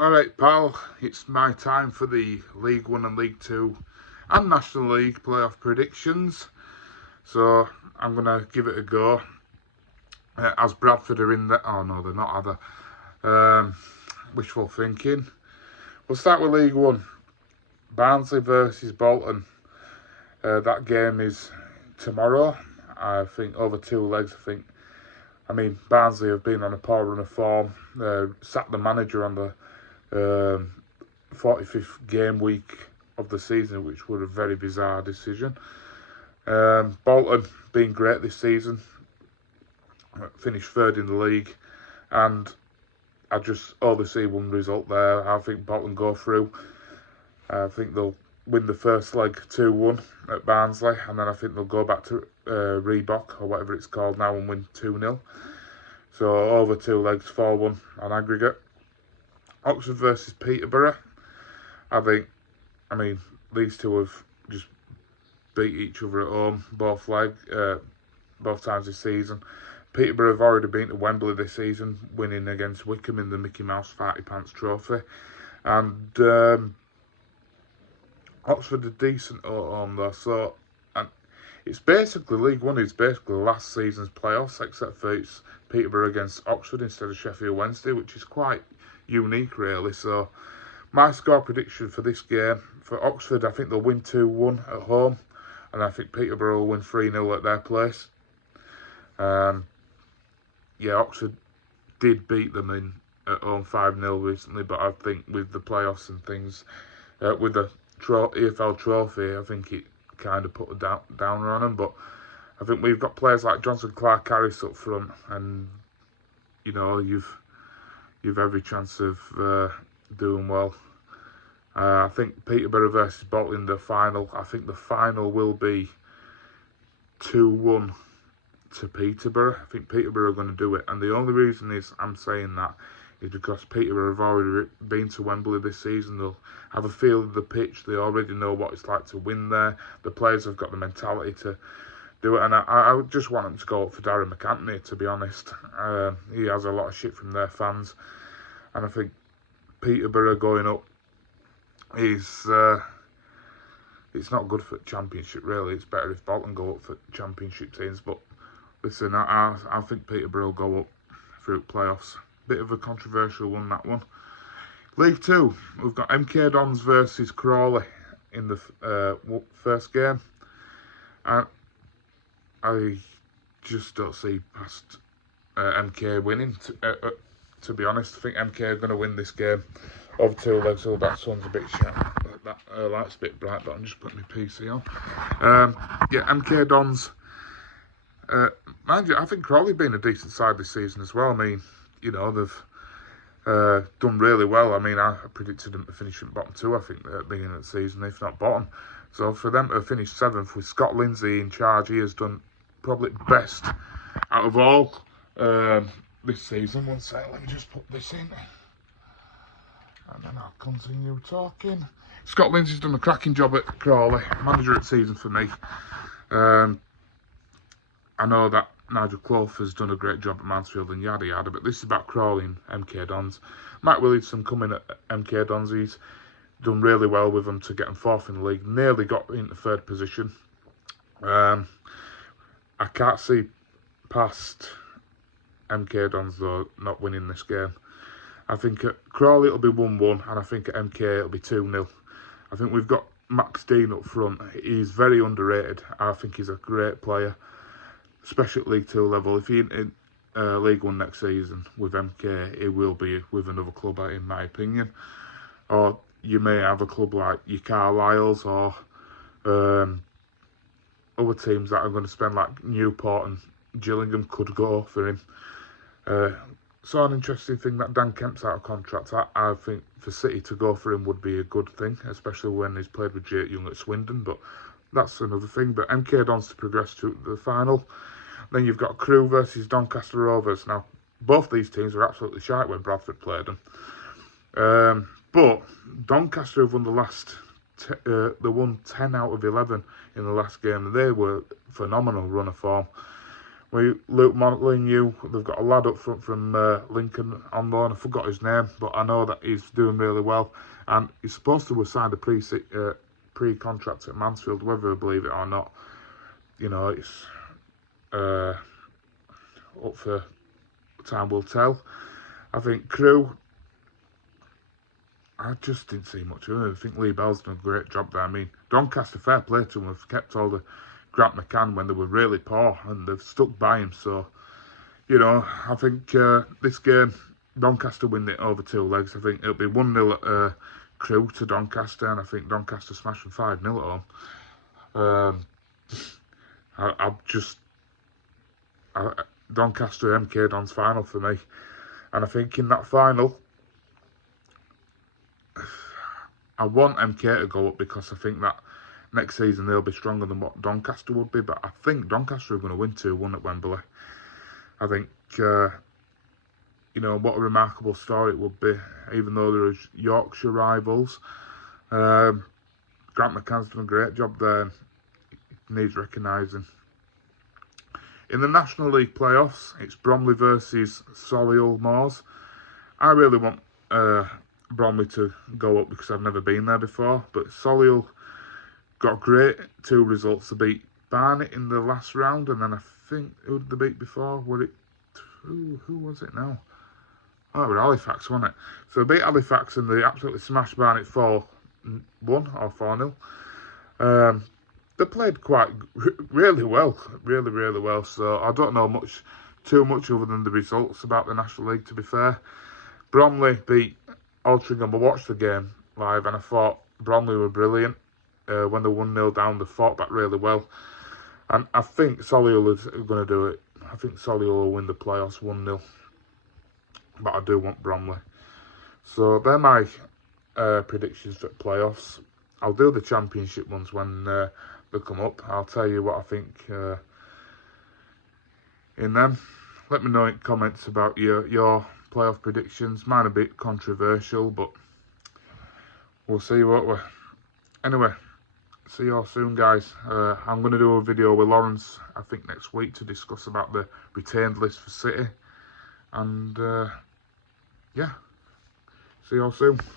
Alright, pal, it's my time for the League 1 and League 2 and National League playoff predictions. So, I'm going to give it a go. As Bradford are in there. Oh, no, they're not, are they? Wishful thinking. We'll start with League 1. Barnsley versus Bolton. That game is tomorrow. I think over 2 legs. Barnsley have been on a poor run of form. Sacked the manager on the 45th game week of the season, which was a very bizarre decision. Bolton been great this season, finished third in the league, and I just only see one result there. I think Bolton go through. I think they'll win the first leg 2-1 at Barnsley, and then I think they'll go back to Reebok or whatever it's called now and win 2-0. So over 2 legs, 4-1 on aggregate. Oxford versus Peterborough. These two have just beat each other at home both times this season. Peterborough have already been to Wembley this season, winning against Wycombe in the Mickey Mouse Farty Pants Trophy. And Oxford are decent at home though, so and it's basically League 1 is basically last season's playoffs, except for it's Peterborough against Oxford instead of Sheffield Wednesday, which is quite unique really. So my score prediction for this game, for Oxford, I think they'll win 2-1 at home, and I think Peterborough will win 3-0 at their place. Oxford did beat them at home 5-0 recently, but I think with the playoffs and things, with the EFL trophy, I think it kind of put a downer on them. But I think we've got players like Johnson, Clark, Harris up front, and you've every chance of doing well. I think Peterborough versus Bolton, the final. I think the final will be 2-1 to Peterborough. I think Peterborough are going to do it, and the only reason I'm saying that is because Peterborough have already been to Wembley this season. They'll have a feel of the pitch. They already know what it's like to win there. The players have got the mentality to do it, and I would just want them to go up for Darren McAntony, to be honest. He has a lot of shit from their fans, and I think Peterborough going up is it's not good for Championship really. It's better if Bolton go up for Championship teams, but listen, I think Peterborough will go up through playoffs. Bit of a controversial one, that one. League 2, we've got MK Dons versus Crawley in the first game. I just don't see past MK winning, to be honest. I think MK are going to win this game over 2 legs. So that sun's a bit shit. That light's a bit bright, but I'm just putting my PC on. MK Dons. Mind you, I think Crawley been a decent side this season as well. They've done really well. I predicted them to finish in bottom 2, I think, at the beginning of the season, if not bottom. So for them to finish 7th with Scott Lindsay in charge, he has done probably best out of all this season. One sec, let me just put this in. And then I'll continue talking. Scott Lindsay's done a cracking job at Crawley, manager of the season for me. I know that Nigel Clough has done a great job at Mansfield and yada yada, but this is about Crawley and MK Dons. Mike Williamson coming at MK Dons, he's done really well with them to get them 4th in the league, nearly got into 3rd position. I can't see past MK Dons though not winning this game. I think at Crawley it'll be 1-1, and I think at MK it'll be 2-0. I think we've got Max Dean up front. He's very underrated. I think he's a great player, especially at League 2 level. If he's in League 1 next season with MK, he will be with another club, in my opinion. Or you may have a club like your Carlisles or other teams that are going to spend, like Newport and Gillingham could go for him. So an interesting thing that Dan Kemp's out of contract. I think for City to go for him would be a good thing, especially when he's played with Jake Young at Swindon, but that's another thing. But MK Dons to progress to the final. Then you've got Crewe versus Doncaster Rovers. Now, both these teams were absolutely shite when Bradford played them. But Doncaster have won the last... they won 10 out of 11 in the last game. They were phenomenal run of form. with Luke Montagnew. They've got a lad up front from Lincoln on loan. I forgot his name, but I know that he's doing really well. And he's supposed to have signed a pre-contract at Mansfield, whether I believe it or not. You know, it's up for time will tell. I think Crewe, I just didn't see much of him. I think Lee Bell's done a great job there. I mean, Doncaster, fair play to them. Have kept all the Grant McCann when they were really poor, and they've stuck by him. So, you know, I think this game, Doncaster win it over 2 legs. I think it'll be 1-0 at Crewe to Doncaster, and I think Doncaster smash them 5-0 at home. Doncaster MK Don's final for me. And I think in that final, I want MK to go up because I think that next season they'll be stronger than what Doncaster would be. But I think Doncaster are going to win 2-1 at Wembley. I think, you know, what a remarkable story it would be, even though they're Yorkshire rivals. Grant McCann's done a great job there. Needs recognising. In the National League playoffs, it's Bromley versus Solihull Moors. I really want Bromley to go up because I've never been there before, but Solihull got great 2 results. They beat Barnet in the last round, and then I think, who did they beat before? Who was it now? Oh, it was Halifax, wasn't it? So they beat Halifax and they absolutely smashed Barnet 4-1 or 4-0. They played really well, really well. So I don't know too much other than the results about the National League, to be fair. Bromley beat Altrincham. I watched the game live and I thought Bromley were brilliant. When they 1-0 down, they fought back really well. And I think Solihull is going to do it. I think Solihull will win the playoffs 1-0. But I do want Bromley. So they're my predictions for playoffs. I'll do the championship ones when they come up. I'll tell you what I think in them. Let me know in comments about your playoff predictions. Mine are a bit controversial, but we'll see, won't we? Anyway, see you all soon, guys. I'm going to do a video with Lawrence, I think, next week to discuss about the retained list for City. And, yeah, see you all soon.